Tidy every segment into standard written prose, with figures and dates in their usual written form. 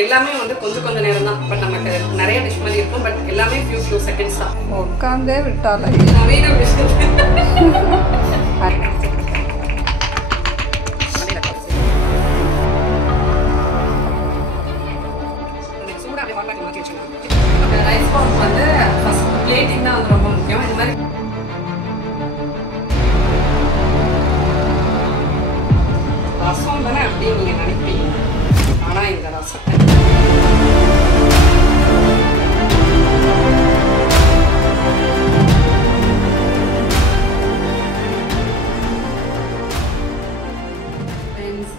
எல்லாமே வந்து கொஞ்சம் நேரம் தான். பட் நமக்கு நிறைய டிஷ் மாதிரி இருக்கும். பட் எல்லாமே few seconds தான். உட்காந்தே விட்டாலே நவீன விஷயம். சூடாக அப்படியே ஹாட் பேக் மாற்றி வச்சுக்கலாம். ரைஸ் பால் வந்து ஃபர்ஸ்ட் பிளேட்டிங் தான் வந்து ரொம்ப முக்கியம். இது மாதிரி ரசம் தானே அப்படின்னு நீங்கள் நினைப்பீங்க. ஆனால் இந்த ரசம்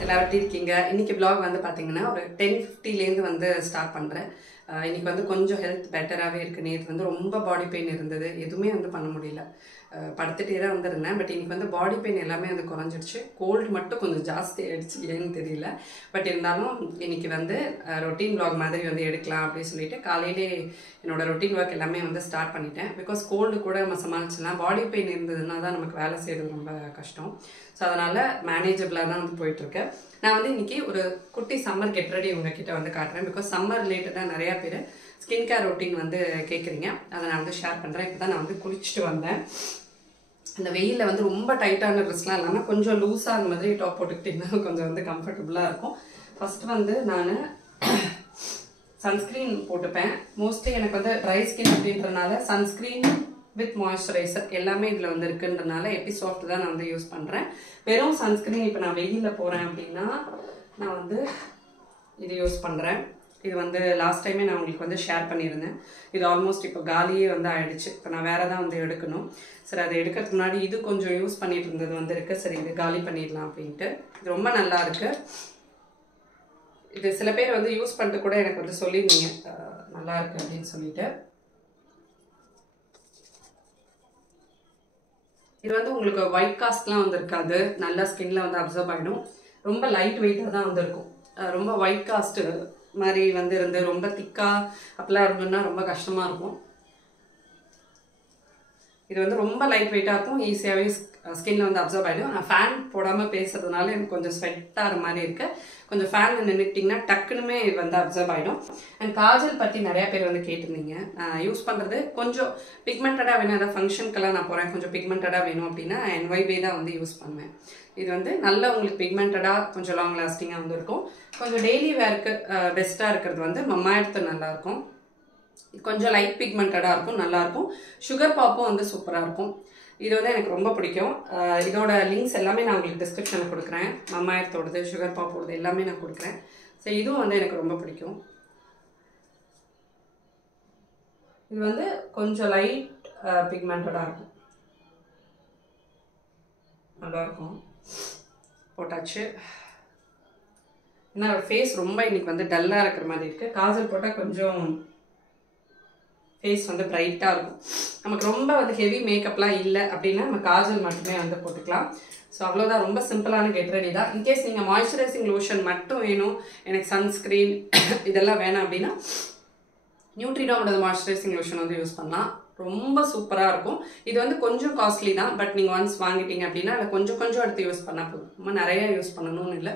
எல்லாரும் எப்படி இருக்கீங்க? இன்னைக்கு vlog வந்து பார்த்தீங்கன்னா ஒரு 10:50 வந்து ஸ்டார்ட் பண்ணுறேன். இன்னைக்கு வந்து கொஞ்சம் ஹெல்த் பெட்டராகவே இருக்குது. நேற்று வந்து ரொம்ப பாடி பெயின் இருந்தது. எதுவுமே வந்து பண்ண முடியல. படுத்துகிட்டே தான் வந்துருந்தேன். பட் இன்னைக்கு வந்து பாடி பெயின் எல்லாமே வந்து குறைஞ்சிடுச்சு. கோல்டு மட்டும் கொஞ்சம் ஜாஸ்தி ஆகிடுச்சு, ஏன்னு தெரியல. பட் இருந்தாலும் இன்னைக்கு வந்து ரொட்டீன் vlog மாதிரி வந்து எடுக்கலாம் அப்படின்னு சொல்லிட்டு காலையிலே என்னோட ரொட்டீன் ஒர்க் எல்லாமே வந்து ஸ்டார்ட் பண்ணிட்டேன். பிகாஸ் கோல்டு கூட நம்ம சமாளிச்சிடலாம். பாடி பெயின் இருந்ததுன்னா தான் நமக்கு வேலை செய்கிறது ரொம்ப கஷ்டம். ஸோ அதனால் மேனேஜபிளாக தான் வந்து போயிட்டுருக்கேன். நான் வந்து இன்றைக்கி ஒரு குட்டி சம்மர் கெட் ரெடி உங்ககிட்ட வந்து காட்டுறேன். பிகாஸ் சம்மர் ரிலேட்டடாக நிறையா பேர் ஸ்கின் கேர் ரொட்டீன் வந்து கேட்குறீங்க. அதை நான் வந்து ஷேர் பண்ணுறேன். இப்போ தான் நான் வந்து குளிச்சுட்டு வந்தேன். இந்த வெயிலில் வந்து ரொம்ப டைட்டான ட்ரெஸ்லாம் இல்லாமல் கொஞ்சம் லூஸாக அந்த மாதிரி டாப் போட்டுக்கிட்டிங்கன்னா கொஞ்சம் வந்து கம்ஃபர்டபுளாக இருக்கும். ஃபஸ்ட்டு வந்து நான் சன்ஸ்க்ரீன் போட்டுப்பேன். மோஸ்ட்லி எனக்கு வந்து ட்ரை ஸ்கின் அப்படின்றனால சன்ஸ்க்ரீன் வித் மாய்ஸ்சரைசர் எல்லாமே இதில் வந்து இருக்குன்றனால எபிசாஃப்ட் தான் நான் வந்து யூஸ் பண்ணுறேன். வெறும் சன்ஸ்க்ரீன் இப்போ நான் வெயிலில் போகிறேன் அப்படின்னா நான் வந்து இது யூஸ் பண்ணுறேன். இது வந்து லாஸ்ட் டைமே நான் உங்களுக்கு வந்து ஷேர் பண்ணியிருந்தேன். இது ஆல்மோஸ்ட் இப்போ காலியே வந்து ஆயிடுச்சு. இப்போ நான் வேறு தான் வந்து எடுக்கணும். சரி, அதை எடுக்கிறதுக்கு முன்னாடி இது கொஞ்சம் யூஸ் பண்ணிட்டு இருந்தது வந்து இருக்குது. சரி, இது காலி பண்ணிடலாம் அப்படின்ட்டு. இது ரொம்ப நல்லா இருக்குது. இது சில பேர் வந்து யூஸ் பண்ணிட்டு கூட எனக்கு வந்து சொல்லியிருந்தீங்க நல்லா இருக்கு அப்படின்னு சொல்லிட்டு. இது வந்து உங்களுக்கு ஒயிட் காஸ்ட்லாம் வந்து இருக்காது. நல்லா ஸ்கின்ல வந்து அப்சர்வ் ஆகிடும். ரொம்ப லைட் வெயிட்டாக தான் வந்து இருக்கும். ரொம்ப ஒயிட் காஸ்ட் மாதிரி வந்து இருந்து ரொம்ப திக்காக அப்படிலாம் இருந்ததுன்னா ரொம்ப கஷ்டமாக இருக்கும். இது வந்து ரொம்ப லைட் வெயிட்டாக இருக்கும். ஈஸியாகவே ஸ்கின்ல வந்து அப்சர்வ் ஆகிடும். நான் ஃபேன் போடாமல் பேசுறதுனால எனக்கு கொஞ்சம் ஸ்வெட் ஆகிற மாதிரி இருக்கு. கொஞ்சம் ஃபேனில் நின்றுட்டிங்கன்னா டக்குனுமே இது வந்து அப்சர்வ் ஆகிடும். அண்ட் காஜல் பற்றி நிறையா பேர் வந்து கேட்டிருந்தீங்க. நான் யூஸ் பண்ணுறது கொஞ்சம் பிக்மெண்டடாக வேணும். ஏதாவது ஃபங்க்ஷனுக்கெல்லாம் நான் போகிறேன், கொஞ்சம் பிக்மெண்டடாக வேணும் அப்படின்னா NYB தான் வந்து யூஸ் பண்ணுவேன். இது வந்து நல்ல உங்களுக்கு பிக்மெண்டடாக கொஞ்சம் லாங் லாஸ்டிங்காக வந்து இருக்கும். கொஞ்சம் டெய்லி வேருக்கு பெஸ்ட்டாக இருக்கிறது வந்து மம்மாயிரத்து நல்லாயிருக்கும். கொஞ்சம் லைட் பிக்மெண்டடாக இருக்கும், நல்லாயிருக்கும். சுகர் பாப்பும் வந்து சூப்பராக இருக்கும். இது வந்து எனக்கு ரொம்ப பிடிக்கும். இதோட லிங்க்ஸ் எல்லாமே நான் உங்களுக்கு டிஸ்கிரிப்ஷனில் கொடுக்குறேன். மம்மாயிரத்தோடது, சுகர் பாப்போடது எல்லாமே நான் கொடுக்குறேன். ஸோ இதுவும் வந்து எனக்கு ரொம்ப பிடிக்கும். இது வந்து கொஞ்சம் லைட் பிக்மெண்டடாக இருக்கும், நல்லாயிருக்கும். போட்டாச்சு. ஏன்னா ஃபேஸ் ரொம்ப இன்னைக்கு வந்து டல்லாக இருக்கிற மாதிரி இருக்குது. காஜல் போட்டால் கொஞ்சம் ஃபேஸ் வந்து பிரைட்டாக இருக்கும். நமக்கு ரொம்ப வந்து ஹெவி மேக்கப்லாம் இல்லை அப்படின்னா நம்ம காஜல் மட்டுமே வந்து போட்டுக்கலாம். ஸோ அவ்வளோதான். ரொம்ப சிம்பிளான கெட் ரெடி தான். இன்கேஸ் நீங்கள் மாய்ஸ்சரைசிங் லோஷன் மட்டும் வேணும், எனக்கு சன்ஸ்க்ரீன் இதெல்லாம் வேணாம் அப்படின்னா நியூட்ரிடாவோட மாய்ஸ்சரைசிங் லோஷன் வந்து யூஸ் பண்ணலாம். ரொம்ப சூப்பராக இருக்கும். இது வந்து கொஞ்சம் காஸ்ட்லி தான். பட் நீங்கள் ஒன்ஸ் வாங்கிட்டீங்க அப்படின்னா அதில் கொஞ்சம் எடுத்து யூஸ் பண்ணால் போதும். ரொம்ப நிறைய யூஸ் பண்ணணும்னு இல்லை.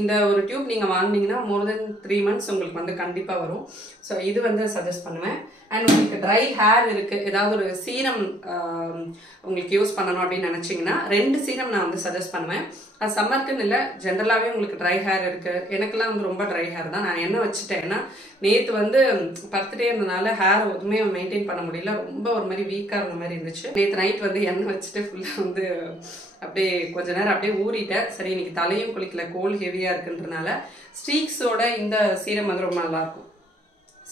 இந்த ஒரு டியூப் நீங்கள் வாங்கினீங்கன்னா மோர் தென் 3 months உங்களுக்கு வந்து கண்டிப்பாக வரும். ஸோ இது வந்து சஜஸ்ட் பண்ணுவேன். அண்ட் உங்களுக்கு ட்ரை ஹேர் இருக்குது, ஏதாவது ஒரு சீரம் உங்களுக்கு யூஸ் பண்ணணும் அப்படின்னு நினச்சிங்கன்னா 2 சீரம் நான் வந்து சஜஸ்ட் பண்ணுவேன். அது சம்மருக்குன்னு இல்லை, ஜென்ரலாகவே உங்களுக்கு ட்ரை ஹேர் இருக்குது. எனக்குலாம் வந்து ரொம்ப ட்ரை ஹேர் தான். நான் என்ன வச்சுட்டேன், ஏன்னா நேற்று வந்து படுத்துட்டே இருந்ததுனால ஹேர் எதுவுமே மெயின்டைன் பண்ண முடியல. ரொம்ப ஒரு மாதிரி வீக்காக இருந்த மாதிரி இருந்துச்சு. நேற்று நைட் வந்து எண்ணெய் வச்சுட்டு ஃபுல்லாக வந்து அப்படியே கொஞ்ச நேரம் அப்படியே ஊறிட்டேன். சரி, இன்னைக்கு தலையும் குளிக்கல, கோல்டு ஹெவியாக இருக்குன்றனால ஸ்ட்ரீக்ஸோட இந்த சீரம் வந்து ரொம்ப நல்லாயிருக்கும்.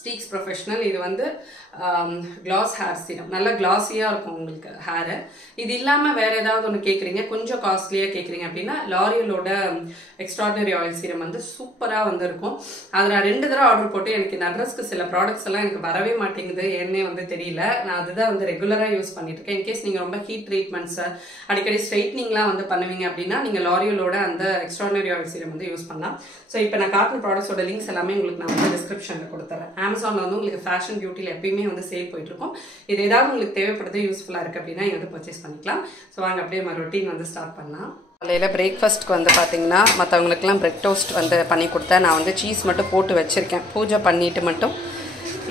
Sticks professional. இது வந்து கிளாஸ் ஹேர் சீரம், நல்லா கிளாஸியாக இருக்கும் உங்களுக்கு ஹேரு. இது இல்லாமல் வேறு ஏதாவது ஒன்று கேட்குறீங்க, கொஞ்சம் காஸ்ட்லியாக கேட்குறீங்க அப்படின்னா லாரியலோட எக்ஸ்ட்ராடினரி ஆயில் சீரம் வந்து சூப்பராக வந்து இருக்கும். அது நான் 2 தடவை ஆர்டர் போட்டு எனக்கு இந்த அட்ரஸ்க்கு சில ப்ராடக்ட்ஸ் எல்லாம் எனக்கு வரவே மாட்டேங்குது, ஏன்னே வந்து தெரியல. நான் அதுதான் வந்து ரெகுலராக யூஸ் பண்ணிட்டு இருக்கேன். இன்கேஸ் நீங்கள் ரொம்ப ஹீட் ட்ரீட்மெண்ட்ஸை அடிக்கடி ஸ்ட்ரைட்னிங்லாம் வந்து பண்ணுவீங்க அப்படின்னா நீங்கள் லாரியலோட அந்த எக்ஸ்ட்ராடினரி ஆயில் சீரம் வந்து யூஸ் பண்ணலாம். ஸோ இப்போ நான் காட்டின ப்ராடக்ட்ஸோட லிங்க்ஸ் எல்லாமே உங்களுக்கு நான் வந்து டிஸ்கிரிப்ஷனில் கொடுத்துறேன். அமேசானில் வந்து உங்களுக்கு ஃபேஷன் பியூட்டியில் எப்பயுமே வந்து சேல் போயிட்டு இருக்கும். இது ஏதாவது உங்களுக்கு தேவைப்படுது, யூஸ்ஃபுல்லாக இருக்குது அப்படின்னா இங்கே வந்து பர்ச்சேஸ் பண்ணிக்கலாம். ஸோ வாங்க அப்படியே நம்ம ரொட்டீன் வந்து ஸ்டார்ட் பண்ணலாம். காலையில் பிரேக்ஃபாஸ்ட்க்கு வந்து பார்த்திங்கன்னா மற்றவங்களுக்குலாம் பிரெட் டோஸ்ட் வந்து பண்ணி கொடுத்தேன். நான் வந்து சீஸ் மட்டும் போட்டு வச்சுருக்கேன். பூஜை பண்ணிவிட்டு மட்டும்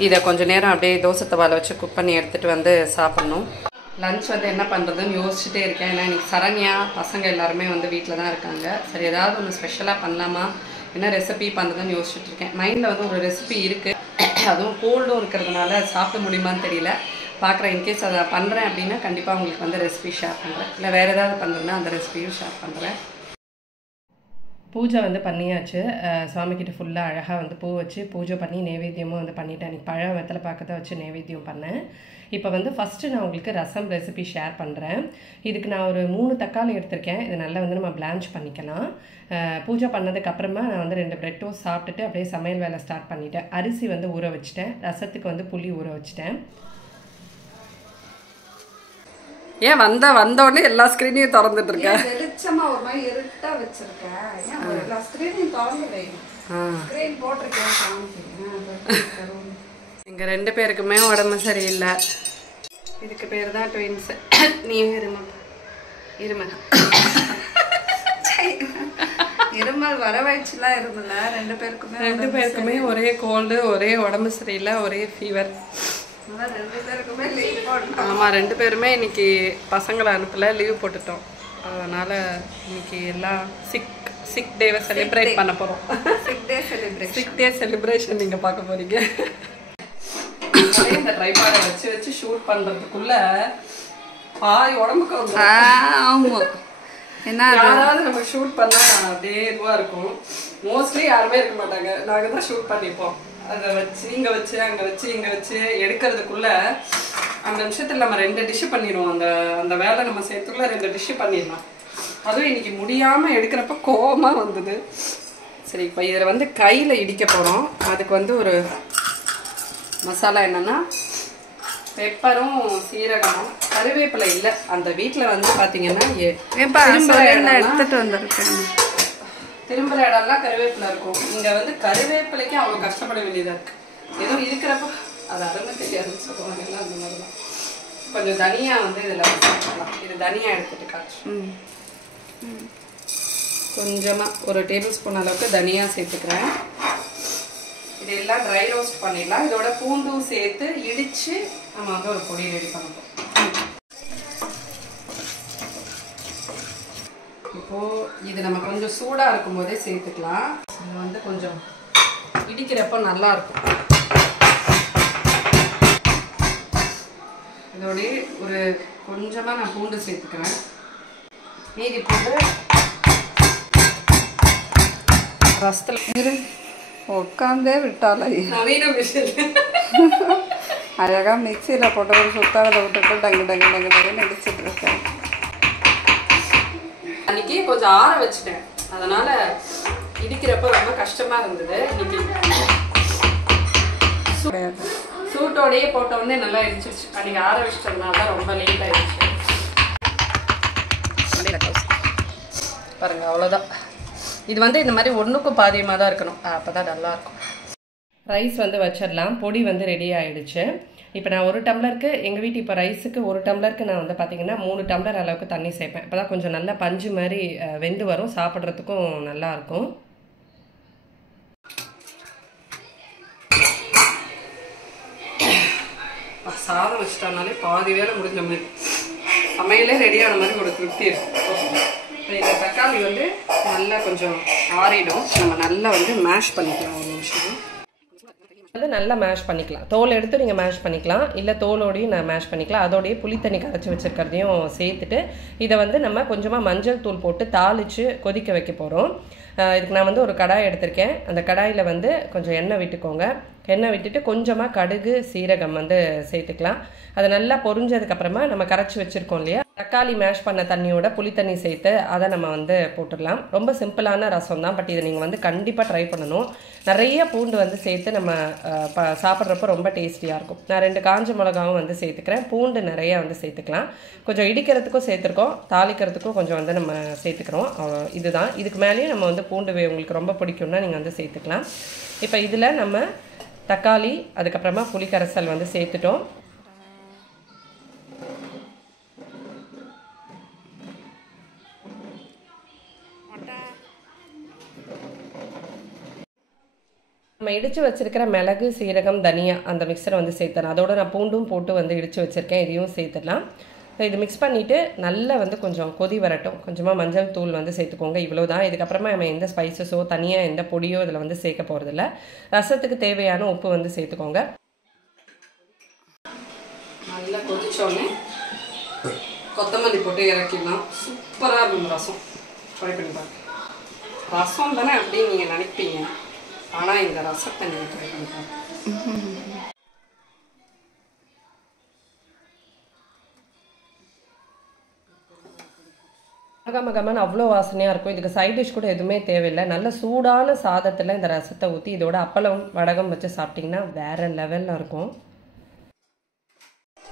இதை கொஞ்சம் நேரம் அப்படியே தோசை தவாவில் வச்சு குக் பண்ணி எடுத்துகிட்டு வந்து சாப்பிட்ணும். லன்ச் வந்து என்ன பண்ணுறதுன்னு யோசிச்சுட்டே இருக்கேன். ஏன்னா இன்றைக்கி சரண்யா பசங்க எல்லாருமே வந்து வீட்டில் தான் இருக்காங்க. சரி ஏதாவது ஒன்று ஸ்பெஷலாக பண்ணலாமா, என்ன ரெசிபி பண்ணுறதுன்னு யோசிச்சுட்டு இருக்கேன். மைண்டில் வந்து ஒரு ரெசிபி இருக்குது, அதுவும் கோல்டும் இருக்கிறதுனால சாப்பிட முடியுமான்னு தெரியல. பார்க்குறேன். இன்கேஸ் அதை பண்ணுறேன் அப்படின்னா கண்டிப்பாக உங்களுக்கு வந்து ரெசிபி ஷேர் பண்ணுறேன். இல்லை வேறு ஏதாவது பண்ணுறதுன்னா அந்த ரெசிபியும் ஷேர் பண்ணுறேன். பூஜை வந்து பண்ணியாச்சு. சுவாமிக்கிட்ட ஃபுல்லாக அழகாக வந்து பூ வச்சு பூஜை பண்ணி நைவேத்தியமும் வந்து பண்ணிட்டேன். அன்றைக்கி பழம் வெத்தலை பாக்கத்தை வச்சு நைவேத்தியம் பண்ணேன். இப்போ வந்து ஃபஸ்ட்டு நான் உங்களுக்கு ரசம் ரெசிபி ஷேர் பண்ணுறேன். இதுக்கு நான் ஒரு 3 தக்காளி எடுத்திருக்கேன். இது நல்லா வந்து நம்ம பிளான்ச் பண்ணிக்கலாம். பூஜை பண்ணதுக்கப்புறமா நான் வந்து 2 பிரெட் டோஸ்ட் சாப்பிட்டுட்டு அப்படியே சமையல் வேலை ஸ்டார்ட் பண்ணிட்டேன். அரிசி வந்து ஊற வச்சுட்டேன். ரசத்துக்கு வந்து புளி ஊற வச்சுட்டேன். ஏன் வந்தோடனே எல்லா ஸ்க்ரீனையும் திறந்துட்டு இருக்கேன். வெளிச்சமா ஒரு மாதிரி இருட்டா வச்சிருக்கேன். ஏன் எல்லா ஸ்க்ரீனையும் திறந்து வைங்க. ஸ்க்ரீன் போட்டிருக்கேன் காமிக்கிறேன். எங்க 2 பேருக்குமே உடம்பு சரியில்லை. இதுக்கு பேர் தான் ட்வின்ஸ். நீ இருமல் இருமல் வர வயசுலாம் இருந்தல 2 பேருக்குமே ஒரே கோல்டு, ஒரே உடம்பு சரியில்லை, ஒரே ஃபீவர். 2 பேருக்குமே லீவ் போட்டோம். ஆமாம், 2 பேருமே இன்னைக்கு பசங்களை அனுப்பல, லீவ் போட்டுட்டோம். அதனால இன்னைக்கு எல்லாம் சிக் டேவை செலிப்ரேட் பண்ண போகிறோம். சிக் டே செலிப்ரேஷன் நீங்கள் பார்க்க போறீங்க. இந்த ட்ரைபாடை வச்சு ஷூட் பண்ணுறதுக்குள்ள பாதி உடம்புக்கு வந்து ஆமா என்ன யாராவது நம்ம ஷூட் பண்ணால் அப்படியே இதுவாக இருக்கும். மோஸ்ட்லி யாருமே இருக்க மாட்டாங்க. நாங்கள் தான் ஷூட் பண்ணிப்போம். அதை வச்சு இங்கே வச்சு அங்கே வச்சு இங்கே வச்சு எடுக்கிறதுக்குள்ள அந்த நிமிஷத்தில் நம்ம 2 டிஷ்ஷு பண்ணிடுவோம். அந்த வேலை நம்ம சேர்த்துக்குள்ள 2 டிஷ்ஷு பண்ணிடலாம். அதுவும் இன்னைக்கு முடியாமல் எடுக்கிறப்ப கோவமாக வந்தது. சரி, இப்போ இதில் வந்து கையில் இடிக்க போகிறோம். அதுக்கு வந்து ஒரு மசாலா என்னென்னா பெப்பரும் சீரகமும் கருவேப்பிலை இல்லை. அந்த வீட்டில் வந்து பார்த்தீங்கன்னா எடுத்துட்டு வந்திருக்கேன். திரும்புகிற இடம்லாம் கருவேப்பிலை இருக்கும். இங்கே வந்து கருவேப்பிலைக்கு அவ்வளோ கஷ்டப்பட வேண்டியதாக இருக்குது. எதுவும் இருக்கிறப்ப அது அருமை தெரியாதுன்னு சொல்லுவாங்க. எல்லாம் அந்த மாதிரி தான். கொஞ்சம் தனியாக வந்து இதில் வச்சுக்கலாம். இது தனியாக எடுத்துட்டு காய்ச்சி கொஞ்சமாக ஒரு டேபிள் ஸ்பூன் அளவுக்கு தனியாக சேர்த்துக்கிறேன். இதெல்லாம் ட்ரை ரோஸ்ட் பண்ணிடலாம். இதோட பூண்டும் சேர்த்து இடித்து நம்ம வந்து ஒரு பொடி ரெடி பண்ண போகிறோம். இப்போது இது நம்ம கொஞ்சம் சூடாக இருக்கும் போதே சேர்த்துக்கலாம். இது வந்து கொஞ்சம் இடிக்கிறப்போ நல்லாயிருக்கும். இதோடய ஒரு கொஞ்சமாக நான் பூண்டு சேர்த்துக்கிறேன். மீதி பூண்டு ரசத்தில் உட்காந்தே விட்டால நவீன மிஷின் அழகா மிக்சியில் போட்டு ஒரு சுத்தாரத்தை விட்டுட்டு டங்கு டங்கு டங்கு டங்குன்னு அடிச்சுட்டு இருக்கேன். அன்னைக்கு கொஞ்சம் ஆற வச்சுட்டேன். அதனால இடிக்கிறப்ப ரொம்ப கஷ்டமா இருந்தது. இன்னைக்கு சூட்டோடையே போட்ட உடனே நல்லா இடிச்சிருச்சு. அன்னைக்கு ஆற வச்சிட்டதுனால தான் ரொம்ப லேட் ஆயிடுச்சு. பாருங்க, அவ்வளோதான். இது வந்து இந்த மாதிரி ஒன்றுக்கும் பாதியமாக தான் இருக்கணும். அப்போ தான் நல்லாயிருக்கும். ரைஸ் வந்து வச்சிடலாம். பொடி வந்து ரெடி ஆகிடுச்சு. இப்போ நான் 1 டம்ளருக்கு எங்கள் வீட்டு இப்போ ரைஸுக்கு 1 டம்ளருக்கு நான் வந்து பார்த்திங்கன்னா 3 டம்ளர் அளவுக்கு தண்ணி சேர்ப்பேன். அப்போ தான் கொஞ்சம் நல்லா பஞ்சு மாதிரி வெந்து வரும். சாப்பிட்றதுக்கும் நல்லாயிருக்கும். சாதம் வச்சுட்டோம்னாலே பாதி வேலை முடிஞ்ச மாதிரி, சமையலே ரெடியான மாதிரி ஒரு திருப்தி இருக்கும். இந்த தக்காளி வந்து நல்லா கொஞ்சம் ஆறிடும். நம்ம நல்லா வந்து மேஷ் பண்ணிக்கலாம். ஒரு நிமிஷம் வந்து நல்லா மேஷ் பண்ணிக்கலாம். தோல் எடுத்து நீங்கள் மேஷ் பண்ணிக்கலாம், இல்லை தோலோடையும் நான் மேஷ் பண்ணிக்கலாம். அதோடையே புளி தண்ணி கரைச்சி வச்சுருக்கிறதையும் சேர்த்துட்டு இதை வந்து நம்ம கொஞ்சமாக மஞ்சள் தூள் போட்டு தாளித்து கொதிக்க வைக்க போகிறோம். இதுக்கு நான் வந்து ஒரு கடாய் எடுத்திருக்கேன். அந்த கடாயில் வந்து கொஞ்சம் எண்ணெய் விட்டுக்கோங்க. எண்ணெய் விட்டுட்டு கொஞ்சமாக கடுகு சீரகம் வந்து சேர்த்துக்கலாம். அது நல்லா பொரிஞ்சதுக்கப்புறமா நம்ம கரைச்சி வச்சுருக்கோம் இல்லையா, தக்காளி மேஷ் பண்ண தண்ணியோட புளி தண்ணி சேர்த்து அதை நம்ம வந்து போட்டுடலாம். ரொம்ப சிம்பிளான ரசம் தான். பட் இதை நீங்கள் வந்து கண்டிப்பாக ட்ரை பண்ணணும். நிறைய பூண்டு வந்து சேர்த்து நம்ம சாப்பிட்றப்ப ரொம்ப டேஸ்டியாக இருக்கும். நான் 2 காஞ்ச மிளகாவும் வந்து சேர்த்துக்கிறேன். பூண்டு நிறைய வந்து சேர்த்துக்கலாம். கொஞ்சம் இடிக்கிறதுக்கும் சேர்த்துருக்கோம், தாளிக்கிறதுக்கும் கொஞ்சம் வந்து நம்ம சேர்த்துக்கிறோம். இதுதான். இதுக்கு மேலேயும் நம்ம வந்து பூண்டு உங்களுக்கு ரொம்ப பிடிக்கும்னா நீங்கள் வந்து சேர்த்துக்கலாம். இப்போ இதில் நம்ம தக்காளி அதுக்கப்புறமா புளி கரைசல் வந்து சேர்த்துட்டோம். நம்ம இடித்து வச்சுருக்கிற மிளகு சீரகம் தனியா அந்த மிக்சரை வந்து சேர்த்துறேன். அதோட நான் பூண்டும் போட்டு வந்து இடித்து வச்சுருக்கேன், இதையும் சேர்த்துடலாம். இது மிக்ஸ் பண்ணிவிட்டு நல்லா வந்து கொஞ்சம் கொதி வரட்டும். கொஞ்சமாக மஞ்சள் தூள் வந்து சேர்த்துக்கோங்க, இவ்வளோதான். இதுக்கப்புறமா நம்ம எந்த ஸ்பைசஸோ தனியாக எந்த பொடியோ இதில் வந்து சேர்க்க போகிறதில்ல. ரசத்துக்கு தேவையான உப்பு வந்து சேர்த்துக்கோங்க. நல்லா கொதிச்சோடனே கொத்தமல்லி போட்டு இறக்கிடலாம். சூப்பராக இருக்கும் ரசம். ட்ரை பண்ணி பாருங்க. ரசம் தானே அப்படின்னு நீங்கள் நினைப்பீங்க, ஆனால் இந்த ரசத்தை நீங்கள் ட்ரை பண்ணி பாருங்க. மகமகமான அவ்வளோ வாசனையாக இருக்கும். இதுக்கு சைட் டிஷ் கூட எதுவுமே தேவையில்லை. நல்ல சூடான சாதத்தில் இந்த ரசத்தை ஊற்றி இதோட அப்பளம் வடகம் வச்சு சாப்பிட்டிங்கன்னா வேறு லெவலில் இருக்கும்.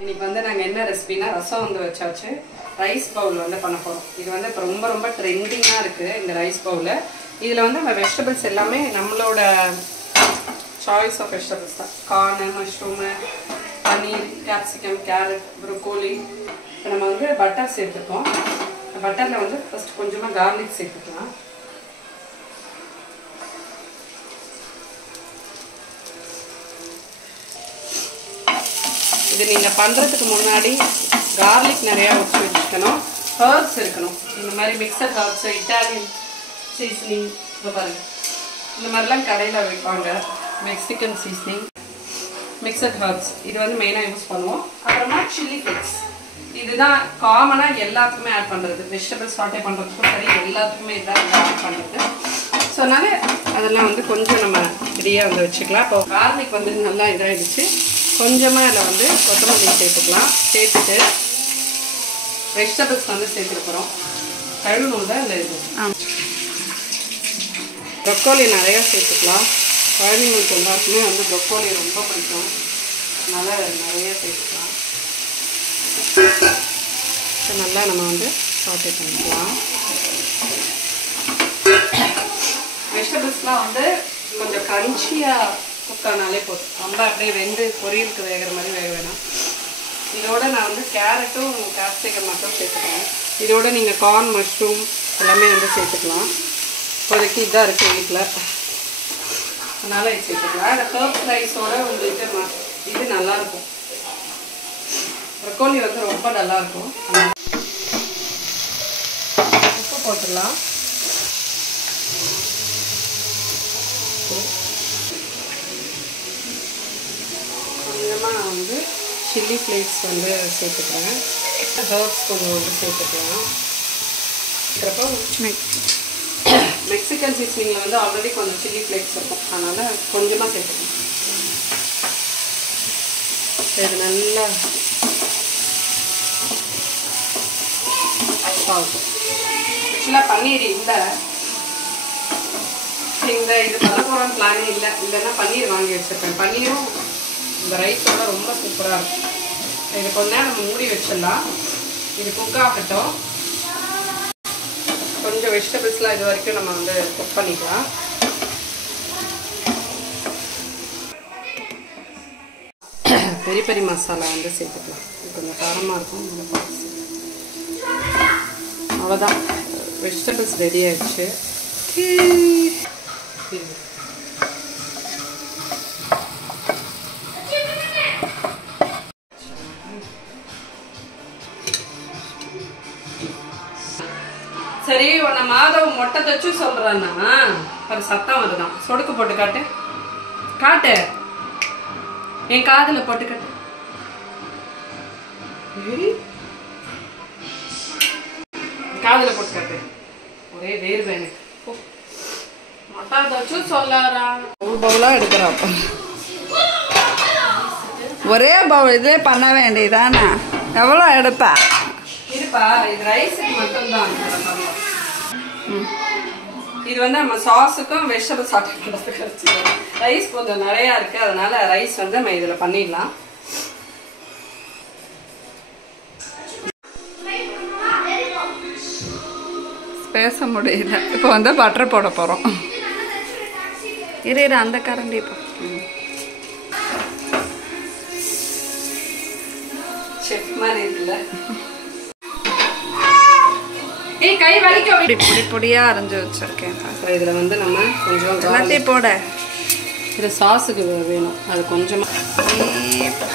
இன்னைக்கு வந்து நாங்கள் என்ன ரெசிபினா ரசம் வந்து வச்சாச்சு. ரைஸ் பவுல் வந்து பண்ண போகிறோம். இது வந்து இப்போ ரொம்ப ரொம்ப ட்ரெண்டிங்காக இருக்குது இந்த ரைஸ் பவுலில். இதில் வந்து நம்ம வெஜிடபிள்ஸ் எல்லாமே நம்மளோட சாய்ஸ் ஆஃப் வெஜிடபிள்ஸ் தான். கார்னு, மஷ்ரூமு, பன்னீர், கேப்சிகம், கேரட், ப்ரோக்கோலி. இப்போ நம்ம வந்து பட்டர் சேர்த்துருக்கோம். பட்டரில் வந்து ஃபஸ்ட் கொஞ்சமாக கார்லிக் சேர்த்துக்கலாம். இது நீங்கள் பண்ணுறதுக்கு முன்னாடி கார்லிக் நிறையா ஊற்றி வச்சுக்கணும். ஹர்ப்ஸ் இருக்கணும். இந்த மாதிரி மிக்சட் ஹர்ப்ஸு, இட்டாலியன் சீசனிங், இப்போ பாருங்கள் இந்த மாதிரிலாம் கடையில் வைப்பாங்க. மெக்சிகன் சீசனிங், மிக்சட் ஹர்ப்ஸ், இது வந்து மெயினாக யூஸ் பண்ணுவோம். அப்புறமா சில்லி ஃப்ளேக்ஸ், இதுதான் காமனாக எல்லாத்துக்குமே ஆட் பண்ணுறது. வெஜிடபிள்ஸ் சாட்டே பண்ணுறதுக்கும் சரி, எல்லாத்துக்குமே இதுதான் ஆட் பண்ணுறது. ஸோ அதனால் அதெல்லாம் வந்து கொஞ்சம் நம்ம ரெடியாக வந்து வச்சுக்கலாம். இப்போ கார்லிக் வந்து நல்லா இதாகிடுச்சு. கொஞ்சமாக அதில் வந்து கொத்தமல்லி சேர்த்துக்கலாம். சேர்த்துட்டு வெஜிடபிள்ஸ் வந்து சேர்த்துருக்குறோம். கழுவுணும் தான் இந்த இது. ப்ரொக்கோலி நிறையா சேர்த்துக்கலாம். குழந்தைங்களுக்கு எல்லாருக்குமே வந்து ப்ரொக்கோலி ரொம்ப பிடிக்கும், அதனால் நிறையா சேர்த்துக்கலாம். நல்லா நம்ம வந்து சாட்டே பண்ணிக்கலாம். வெஜிடபிள்ஸ்லாம் வந்து கொஞ்சம் கிரன்ச்சியாக குக் ஆனாலே போதும். ரொம்ப அப்படியே வெந்து பொரியலுக்கு வேகிற மாதிரி வேக வேணாம். இதோட நான் வந்து கேரட்டும் கேப்சிகம் மட்டும் சேர்த்துக்கிறேன். இதோட நீங்கள் கார்ன், மஷ்ரூம் எல்லாமே வந்து சேர்த்துக்கலாம். இப்போதைக்கு இதாக இருக்குது வீட்டில், அதனால் இது சேர்த்துக்கலாம். இந்த ஹர்ப்ஸ் ரைஸோட உங்களுக்கு இது நல்லாயிருக்கும். ப்ரொக்கோலி வந்து ரொம்ப நல்லாயிருக்கும். உப்பு போட்டுடலாம். கொஞ்சமாக நான் வந்து சில்லி ஃப்ளேக்ஸ் வந்து சேர்த்துக்கிறேன். ஹர்ப்ஸ் கொஞ்சம் வந்து சேர்த்துக்கலாம். இருக்கிறப்போ மெக்சிகன் சீசனிங்கில் வந்து ஆல்ரெடி கொஞ்சம் சில்லி ஃப்ளேக்ஸ் இருக்கும், அதனால் கொஞ்சமாக சேர்த்துக்கலாம். இது நல்லா ஆக்சுவலாக பன்னீர் இல்லை, இந்த இது பண்ண போகிறோன்னு பிளானே இல்லை. இல்லைன்னா பன்னீர் வாங்கி வச்சுருப்பேன். பன்னீரும் இந்த ரைஸோட ரொம்ப சூப்பராக இருக்கும். இது கொஞ்ச நேரம் நம்ம மூடி வச்சிடலாம். இது குக் ஆகட்டும். கொஞ்சம் வெஜிடபிள்ஸ்லாம் இது வரைக்கும் நம்ம வந்து குக் பண்ணிக்கலாம். பெரி பெரி மசாலா வந்து சேர்த்துக்கலாம். இது கொஞ்சம் காரமாக இருக்கும். அவ்வளோதான், வெஜிடபிள்ஸ் ரெடி ஆயிடுச்சு. சரி, உன்னை மாதவ மொட்டை தச்சு சொல்றான்னா ஒரு சத்தம் வருதான். சொடுக்கு போட்டு காட்டு, காட்டு, என் காதுல போட்டு காட்டு. காதுல போட்டு காட்டு. ஒரே வேர்வை எனக்கு. மொட்டை தச்சு சொல்லாரா? ஒரு பவுலா எடுக்கிறாப்ப. ஒரே பவுல் இதே பண்ண வேண்டியதானே? எவ்வளோ எடுப்பா? இருப்பா, இது ரைஸுக்கு மட்டும்தான். இது வந்து நம்ம சாஸுக்கும் வெஜிடபிள் சாப்பிட்டு ரைஸ் கொஞ்சம் நிறையா இருக்கு, அதனால ரைஸ் வந்து நம்ம இதில் பண்ணிடலாம். பேச முடியல. இப்போ வந்து பட்டர் போட போகிறோம். இரு அந்த கரண்டி இப்போ செஃப் மாதிரி இருக்குல்ல. ஏய், கை வலிக்கும். பொடி பொடியாக அரைஞ்சி வச்சுருக்கேன். இதில் வந்து நம்ம கொஞ்சம் எல்லாத்தையும் போட. இது சாஸுக்கு வேணும். அது கொஞ்சமாக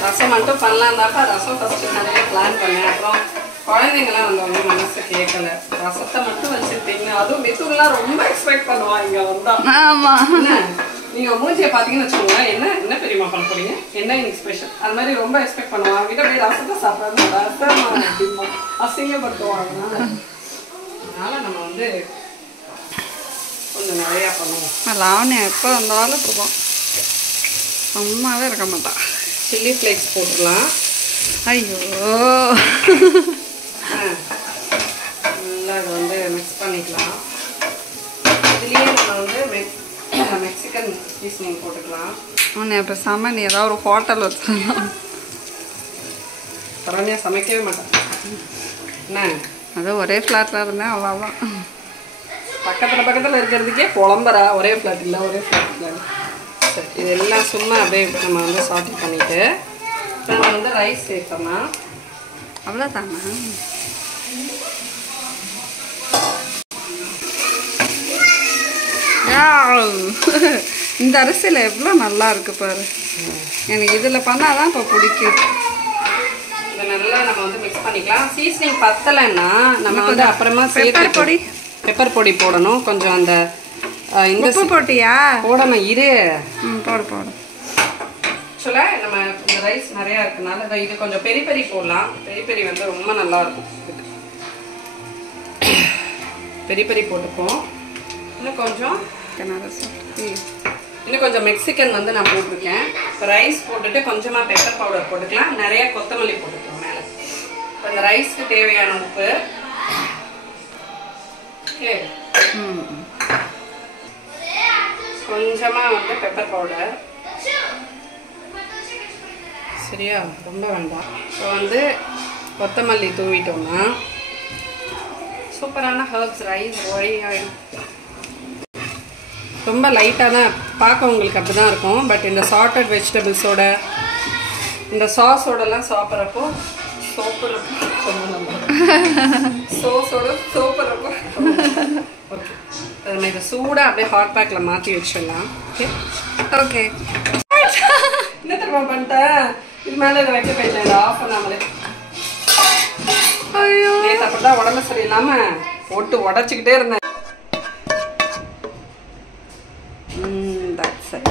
ரசம் மட்டும் பண்ணலான்னாப்பா ரசம் ஃபஸ்ட்டு நிறைய பிளான் பண்ணேன். அப்புறம் குழந்தைங்களாம் வந்தவங்க மனசு கேட்கல. ரசத்தை மட்டும் வச்சுருப்பீங்க. அதுவும் மித்துலாம் ரொம்ப எக்ஸ்பெக்ட் பண்ணுவான் இங்கே வந்தா. ஆமாம், நீங்கள் மூஞ்சியை பார்த்தீங்கன்னு வச்சுக்கோங்க. என்ன பெரியமா பண்ண போறீங்க, என்ன இன்னைக்கு ஸ்பெஷல், அது மாதிரி ரொம்ப எக்ஸ்பெக்ட் பண்ணுவாங்க. அவங்ககிட்ட போய் ரசத்தை சாப்பிட்றது ரசம் அப்படிமா அசிங்கப்படுத்துவாங்க. அதனால நம்ம வந்து கொஞ்சம் நிறையா பண்ணுவோம். லாவண்யா எப்போ வந்தாலும் போவோம், சும்மாவே இருக்க மாட்டான். சில்லி ஃப்ளேக்ஸ் போட்டுக்கலாம். ஐயோ நல்லா அதை வந்து மிக்ஸ் பண்ணிக்கலாம். இதுலேயே நம்ம வந்து மெக்சிகன் சீசனிங் போட்டுக்கலாம். இப்போ சாம நீ ஏதாவது ஒரு ஹோட்டல் வச்சுக்கலாம். சரண்யா சமைக்கவே மாட்டேன். என்ன அது ஒரே ஃப்ளாட்டில் இருந்தேன், அவ்வளோதான். பக்கத்தில் இருக்கிறதுக்கே புலம்புறா. ஒரே ஃப்ளாட் இல்லை, ஒரே ஃப்ளாட் இல்லை. சரி, இதெல்லாம் சும்மா அப்படியே நம்ம வந்து சாட்டி பண்ணிவிட்டு இப்போ நம்ம வந்து ரைஸ் சேர்த்தோம்னா அவ்வளோதாண்ணா. இந்த அரிசியில் எவ்வளோ நல்லா இருக்கு பாரு. எனக்கு இதில் பண்ணால் தான் இப்போ பிடிக்கும். இதை நல்லா நம்ம வந்து மிக்ஸ் பண்ணிக்கலாம். சீசனிங் பத்தலைன்னா நம்ம வந்து அப்புறமா பெப்பர் பொடி போடணும். கொஞ்சம் அந்த இந்த உப்பு போட்டியா போடணும். இரு போடு. ஆக்சுவலாக நம்ம இந்த ரைஸ் நிறையா இருக்குனால இது கொஞ்சம் பெரி பெரி போடலாம். பெரி பெரி வந்து ரொம்ப நல்லா இருக்கும். பெரி பெரி போட்டுப்போம். இன்னும் கொஞ்சம் மெக்சிகன் வந்து நான் போட்டிருக்கேன். இப்போ ரைஸ் போட்டுட்டு கொஞ்சமாக பெப்பர் பவுடர் போட்டுக்கலாம். நிறைய கொத்தமல்லி போட்டுக்கலாம் மேலே. இப்போ இந்த ரைஸ்க்கு தேவையான உப்பு. ஓகே, கொஞ்சமாக வந்து பெப்பர் பவுடர். சரியா, ரொம்ப வேண்டாம். இப்போ வந்து கொத்தமல்லி தூவிட்டோம்னா சூப்பரான ஹர்ப்ஸ் ரைஸ் ரெடி ஆகிடும். ரொம்ப லைட்டாக தான் பார்க்க உங்களுக்கு அப்படி தான் இருக்கும். பட் இந்த சால்டட் வெஜிடபிள்ஸோட இந்த சாஸோடலாம் சாப்பிட்றப்போ ரொம்ப நல்லா சோஸோட சோப்புறப்போ ஓகே. நம்ம இதை சூடாக அப்படியே ஹாட் பேக்கில் மாற்றி வச்சிடலாம். Okay okay. என்ன தெரியுமா பண்ணிட்டேன், இது மேலே இதை வைக்க போயிட்டேன். இதை ஆஃப் பண்ணாமலே. ஐயோ, நேற்று அப்படி தான் உடம்பு சரியில்லாமல் போட்டு உடச்சிக்கிட்டே இருந்தேன். That's it.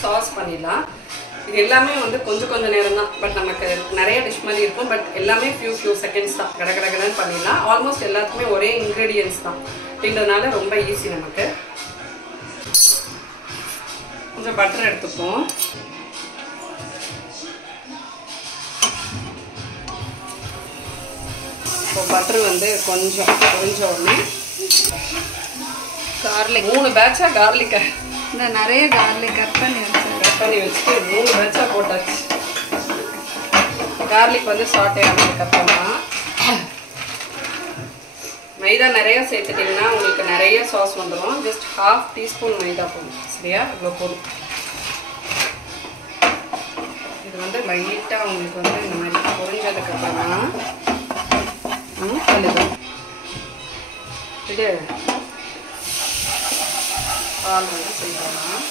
சாஸ் பண்ணிடலாம். இது எல்லாமே வந்து கொஞ்சம் நேரம் தான். பட் நமக்கு நிறைய டிஷ் மாதிரி இருக்கும். பட் எல்லாமே ஃபியூ செகண்ட்ஸ் தான். கடகடன்னு பண்ணிடலாம். ஆல்மோஸ்ட் எல்லாத்துக்குமே ஒரே இன்க்ரீடியன்ஸ் தான் அப்படின்றதுனால ரொம்ப ஈஸி நமக்கு. கொஞ்சம் பட்டர் எடுத்துப்போம். இப்போ பட்டர் வந்து கொஞ்சம் பொரிஞ்ச உடனே கார்லிக் 3 பேட்சா கார்லிக்கை இந்த நிறைய கார்லிக் கட் பண்ணி வச்சுட்டு 3 பேட்சா போட்டாச்சு. கார்லிக் வந்து சாட்டே ஆனதுக்கப்புறமா மைதா நிறைய சேர்த்துட்டிங்கன்னா உங்களுக்கு நிறைய சாஸ் வந்துடும். ஜஸ்ட் 1/2 டீஸ்பூன் மைதா போடும். சரியா, இவ்வளோ போடும். இது வந்து லைட்டாக உங்களுக்கு வந்து இந்த மாதிரி பொரிஞ்சதுக்கப்புறமா இது பால் வந்து செய்யலாம்.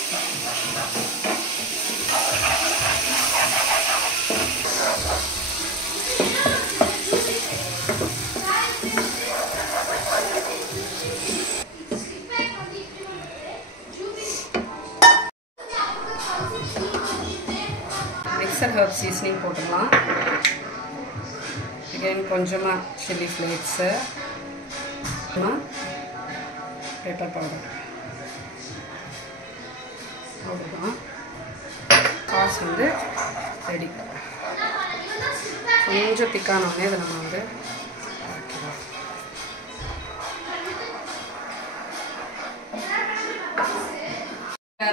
மிக்சர் ஹர்ப் சீசனிங் போட்டுக்கலாம். அகைன் கொஞ்சமாக சில்லி ஃப்ளேக்ஸு, பெப்பர் பவுடர் அவ்வளோதான். சாஸ் வந்து ரெடி. கொஞ்சம் திக்கானோடனே இதை நம்ம வந்து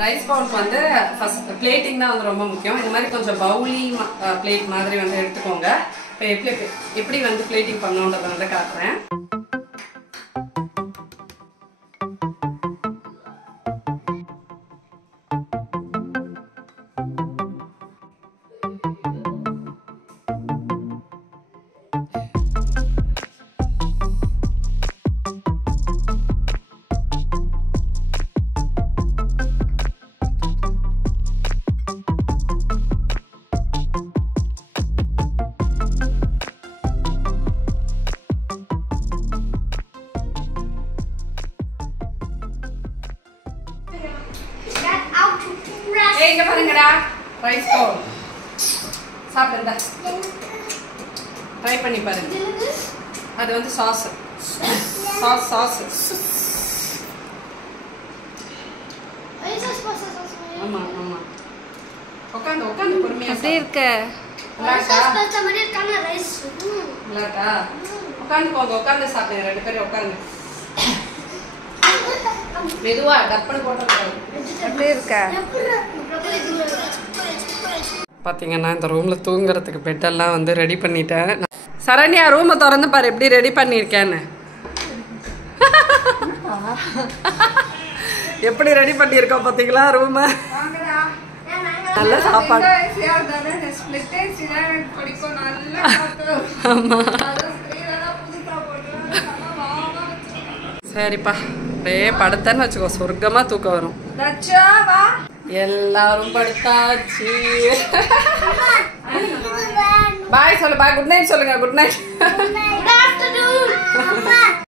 ரைஸ் பவுலுக்கு வந்து ஃபர்ஸ்ட் பிளேட்டிங் தான் வந்து ரொம்ப முக்கியம். இந்த மாதிரி கொஞ்சம் பவுலி பிளேட் மாதிரி வந்து எடுத்துக்கோங்க. இப்போ எப்படி வந்து பிளேட்டிங் பண்ணணுன்றதை வந்து காட்டுறேன். ஏய் இங்க பாருங்கடா ரைஸ் பவுல் சாப்பிடுங்க ட்ரை பண்ணி பாருங்க அது வந்து சாஸ் சாஸ் சாஸ் ஆமா ஆமா உட்காந்து உட்காந்து பொறுமையா எப்படி இருக்க உட்காந்து போங்க உட்காந்து சாப்பிடுங்க 2 பேரும் உட்காந்து மெதுவா டப்புன்னு போட்டக்கூடாது எப்படி இருக்க பார்த்தீங்கன்னா இந்த ரூமில் தூங்குறதுக்கு பெட்டெல்லாம் வந்து ரெடி பண்ணிட்டேன் சரண்யா ரூமை திறந்து பாரு எப்படி ரெடி பண்ணியிருக்கேன்னு எப்படி ரெடி பண்ணியிருக்கோம் பார்த்தீங்களா ரூமை நல்ல சாப்பாடு சரிப்பா அப்படியே படுத்தேன்னு வச்சுக்கோ சொர்க்கமா தூக்கம் வரும் எல்லாரும் படுத்தாச்சு பாய் சொல்லு பாய் குட் நைட் சொல்லுங்க குட் நைட்